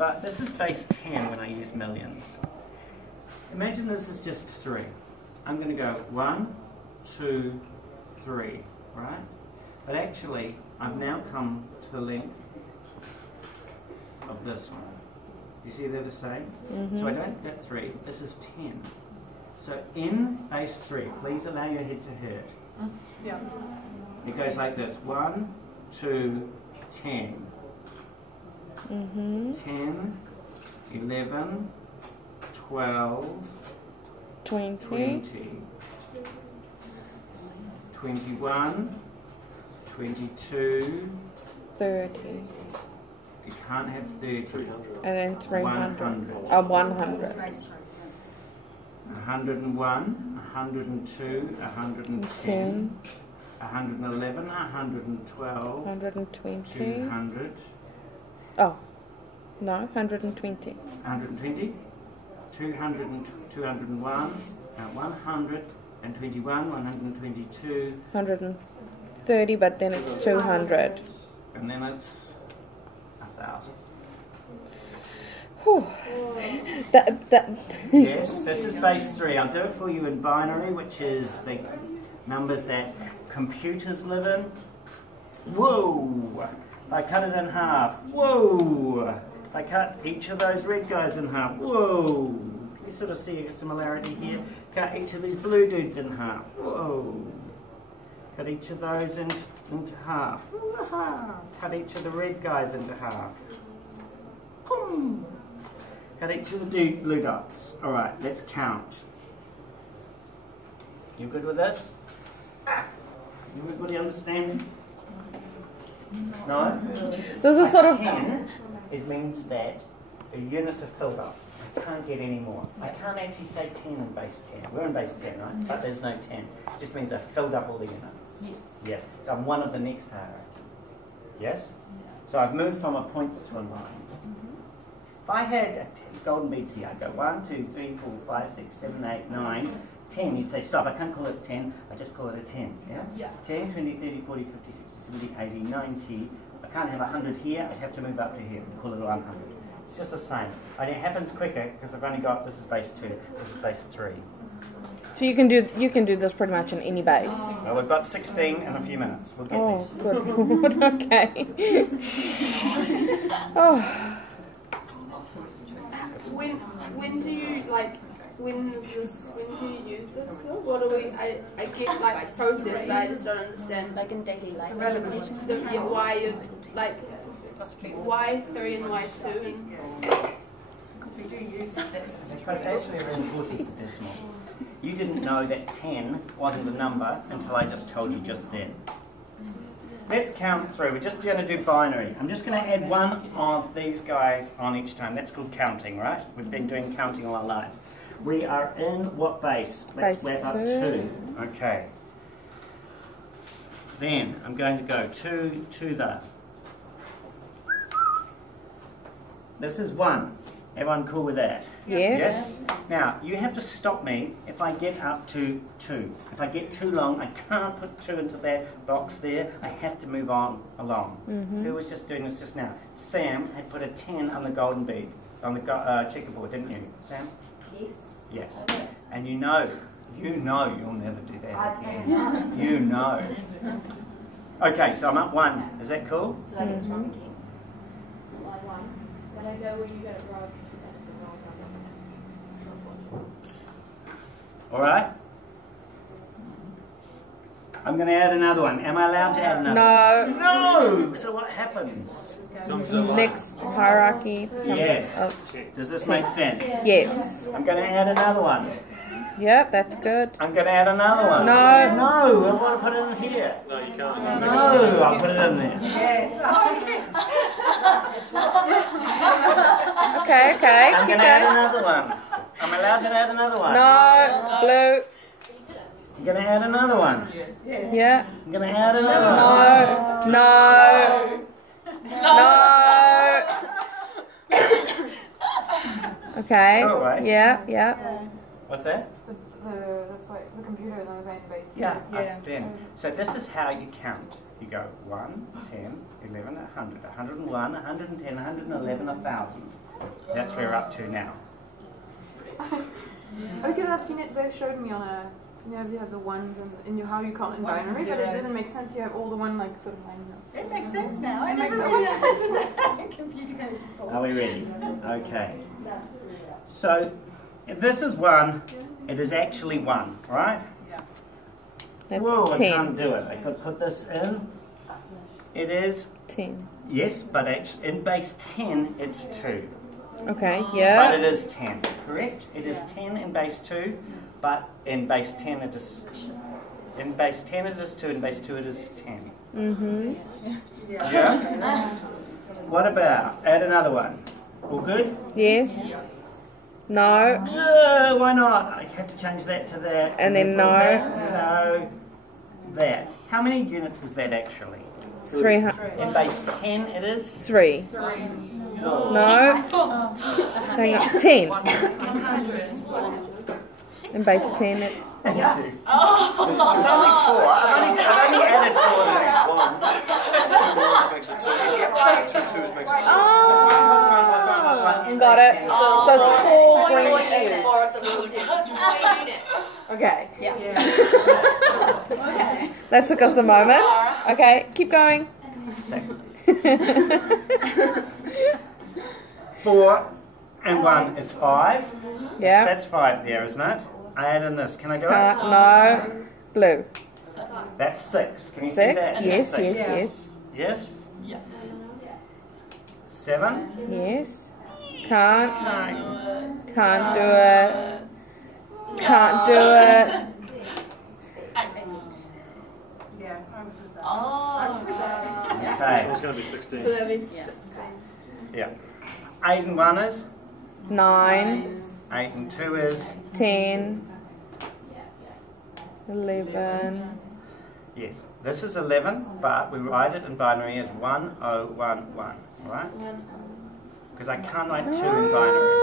But this is base 10 when I use millions. Imagine this is just 3. I'm going to go 1, 2, 3, right? But actually, I've now come to the length of this one. You see they're the same? So I don't get 3, this is 10. So in base 3, please allow your head to hurt. Yeah. It goes like this, 1, 2, 10. 10, 11, 12, 20, 21, 22, 30, you can't have 30, and then 300. 100, 100. 101, 102, 110, 111, 112, 120. 200, Oh, no, 120. 120, 200, 201, 121, 122, 130, but then it's 200. and then it's 1,000. Whew. Yes, this is base 3. I'll do it for you in binary, which is the numbers that computers live in. Whoa! I cut it in half. Whoa! I cut each of those red guys in half. Whoa! You sort of see a similarity here. Cut each of these blue dudes in half. Whoa! Cut each of those into half. Cut each of the red guys into half. Boom. Cut each of the blue dots. Alright, let's count. You good with this? Everybody understand? No? This is sort of... 10 means that the units are filled up. I can't get any more. I can't actually say 10 in base 10. We're in base 10, right? But there's no 10. It just means I've filled up all the units. Yes. Yes. So I'm one of the next hierarchy. Yes? So I've moved from a point to a line. If I had golden beads here, I'd go 1, 2, 3, 4, 5, 6, 7, 8, 9, 10. You'd say, stop, I can't call it 10, I just call it a 10. Yeah? Yeah. 10, 20, 30, 40, 50, 60, 70, 80, 90. I can't have 100 here, I have to move up to here and call it 100. It's just the same. And it happens quicker because I've only got, this is base 2, this is base 3. So you can do this pretty much in any base. Well, we've got 16 in a few minutes. We'll get Oh, this. good. Okay. Oh. When do you when do you use this? What do we? I get like process, but I just don't understand. Like in daily life. Why you why 3 and why 2? It actually reinforces the decimal. You didn't know that 10 wasn't a number until I just told you just then. Let's count through. We're just going to do binary. I'm just going to add one of these guys on each time. That's called counting, right? We've been doing counting all our lives. We are in what base? Let's wrap up 2. Okay. Then I'm going to go to the... This is 1. Everyone cool with that? Yes. Now, you have to stop me if I get up to 2. If I get too long, I can't put 2 into that box there. I have to move on along. Who was just doing this just now? Sam had put a 10 on the golden bead, on the checkerboard, didn't you, Sam? Yes. Yes. Okay. And you know you'll never do that again. You know. Okay, so I'm up 1. Is that cool? So that is wrong again. Line 1. When I go where you get it wrong. All right? I'm going to add another one. Am I allowed to add another one? No! So what happens? Next hierarchy. Yes. Does this make sense? Yes. I'm going to add another one. Yep, that's good. I'm going to add another one. No. No, I want to put it in here. No, you can't. No, I'll put it in there. Okay, I'm keep going to add going. another one. I'm allowed to add another one. No, blue. I'm going to add another one. Yeah. I'm going to add another one. No. Okay. Oh, right. Yeah. What's that? That's why the computer is on his own base. Yeah, then. So this is how you count. You go 1, 10, 11, 100, 101, 110, 111, 1,000. That's where we're up to now. Okay, I've seen it. They showed me on a. You know, you have the ones and you how you count in binary, but it didn't make sense. You have all the one like sort of lining up. It makes sense now. I It never makes realized that. Computer code. Are we ready? Okay. So, if this is 1, it is actually 1, right? That's Whoa, I 10. can't do it. I could put this in. It is, 10. yes, but actually in base 10, it's 2. Okay, But yeah. it is 10, correct? It is 10 in base 2, but in base 10 it is... In base 10 it is 2, in base 2 it is 10. Mm-hmm. Yeah? What about, add another one. All good? Yes. No. Why not? I have to change that to that. And then no. No. That. How many units is that actually? 300. In base 10 it is? 3. No. Hang on. 10. In base 10 it's... It's only 4. I've only added 4. Got it. So it's 4 green eggs. Okay. That took us a moment. Okay, keep going. 4 and 1 is 5. Yeah. That's 5 there, isn't it? I add in this. Can I do it? No. Blue. That's 6. Can you see 6? that? Yes, Six. yes, yes. Yes? 7? Yes. Can't. Can't do it. Can't do it. Okay. It's going to be 16. So that means Yeah. 8 and 1 is? 9. 8 and 2 is? 10. 11. Yes. This is 11, but we write it in binary as 1011, right? Because I can't write 2 in binary.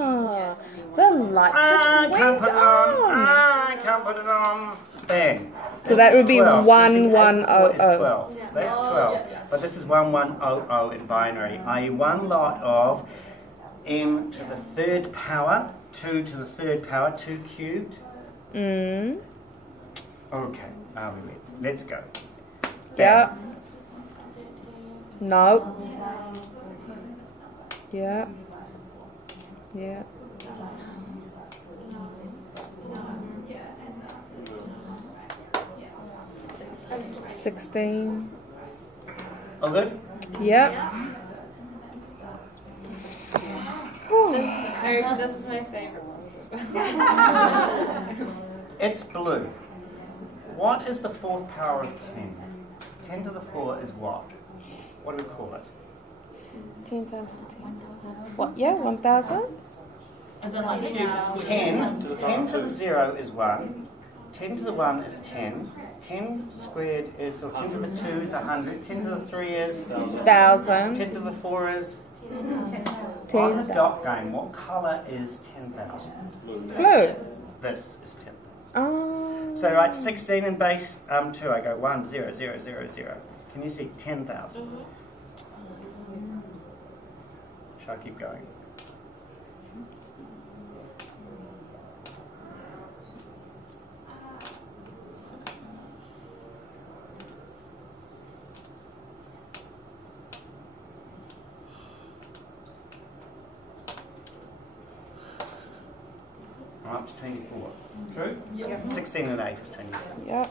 Ah, the light I just can't went put it on. on. I can't put it on. Bang. So This that is would be 12. 1100. This is 12. That's 12. But this is 1100 in binary, i.e. one lot of m to the 3rd power, 2 to the 3rd power, 2 cubed. Mm. Okay, are we ready? Let's go. Yeah. No. Yeah. Yeah. Bang. 16. All good? Yeah. this is my favorite one. It's blue. What is the 4th power of 10? 10 to the 4 is what? What do we call it? 10 times 10. What? Yeah, 1,000? Is it like 10 to the 0 is 1. 10 to the 1 is 10. 10 squared is, or 10 to the 2 is 100. 10 to the 3 is? 1,000. 10 to the 4 is? 10. On the dot game, what colour is 10,000? Blue. This is 10,000. Oh. So write 16 in base 2. I go 1, 0, 0, 0, 0. Can you see 10,000? Shall I keep going? I'm up to 24. True? Yep. 16 and 8 is 24. Yep.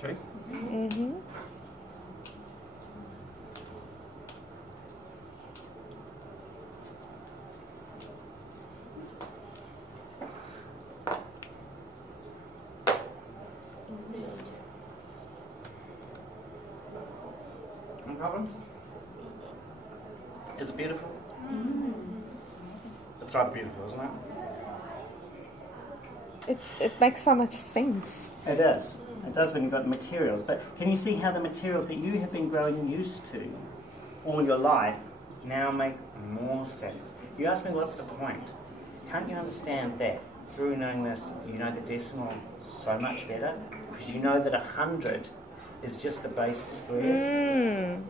True? Mm-hmm. No problems? Is it beautiful? It's rather beautiful, isn't it? It makes so much sense. It is. It does when you've got materials. But can you see how the materials that you have been growing used to all your life now make more sense. You ask me what's the point. Can't you understand that through knowing this, you know the decimal so much better? Because you know that 100 is just the base squared.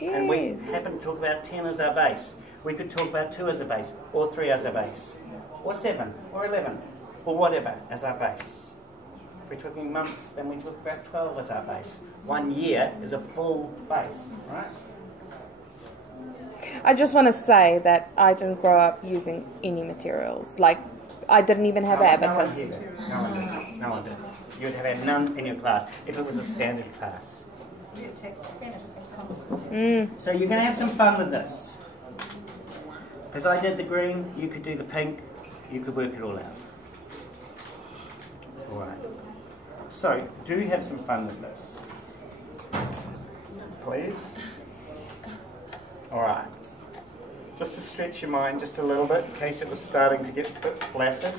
And we happen to talk about 10 as our base. We could talk about 2 as a base, or 3 as a base, or 7, or 11, or whatever as our base. If we're talking months, then we talk about 12 as our base. 1 year is a full base, right? I just want to say that I didn't grow up using any materials. Like, I didn't even have an abacus. No one did. You would have had none in your class if it was a standard class. So you're going to have some fun with this. As I did the green, you could do the pink, you could work it all out. Alright. So, do have some fun with this. Please? Alright. Just to stretch your mind just a little bit, in case it was starting to get a bit flaccid.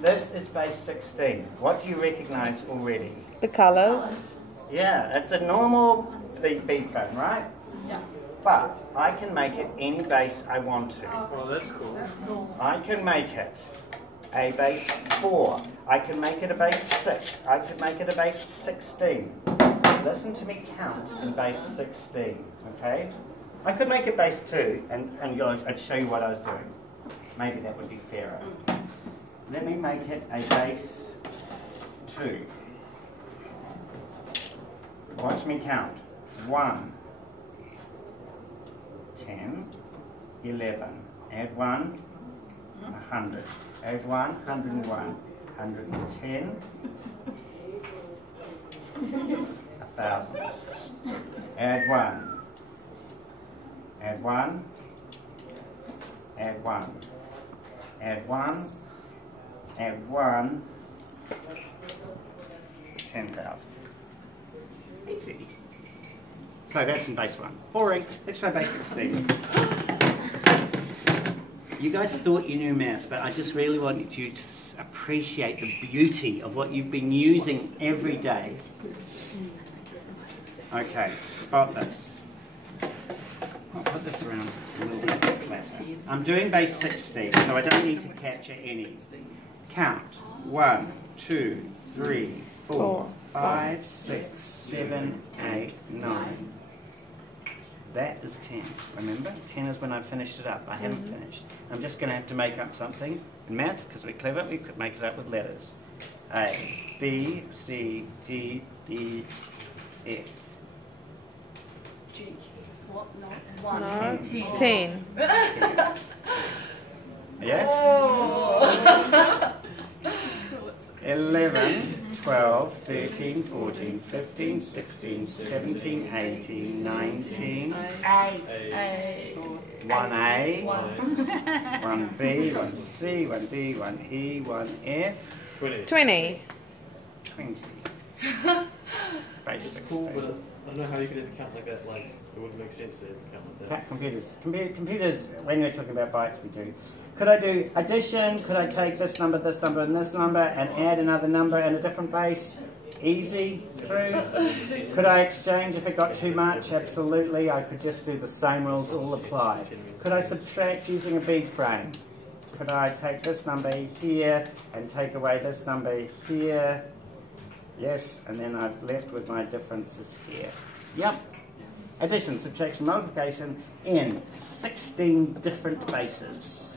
This is base 16. What do you recognise already? The colours. Yeah, it's a normal bead phone, right? Yeah. But I can make it any base I want to. Oh, that's cool. I can make it a base 4. I can make it a base 6. I could make it a base 16. Listen to me count in base 16, okay? I could make it base 2 and I'd show you what I was doing. Maybe that would be fairer. Let me make it a base 2. Watch me count. 1, 10, 11. Add 1, 100. Add 1, 101. 110. 1,000. Add 1. Add 1. Add 1. Add 1. Add 1. 10,000. Easy. So that's in base 1. Boring. Let's try base 16. You guys thought you knew maths, but I just really wanted you to appreciate the beauty of what you've been using every day. Okay, spot this. I'll put this around so it's a little bit flatter. I'm doing base 16, so I don't need to capture any. Count. 1, 2, 3, 4, 5, 6, 7, 8, 9. That is 10, remember? 10 is when I finished it up. I haven't finished. I'm just going to have to make up something. In maths, because we're clever, we could make it up with letters. A, B, C, D, E, F. G. What? Not 1. No. 10. Yes? 11, 12, 13, 14, 15, 16, 17, 18, 19, 1A, 1B, 1C, 1D, 1E, 1F, 20. 20. It's cool, but I don't know how you could ever count like that. Like, it wouldn't make sense to ever count like that. Computers, when you're talking about bytes, we do. Could I do addition? Could I take this number, and this number, and add another number and a different base? Easy, through. Could I exchange if it got too much? Absolutely. I could just do the same rules, all apply. Could I subtract using a bead frame? Could I take this number here and take away this number here? Yes, and then I've left with my differences here. Yep. Addition, subtraction, multiplication in 16 different bases.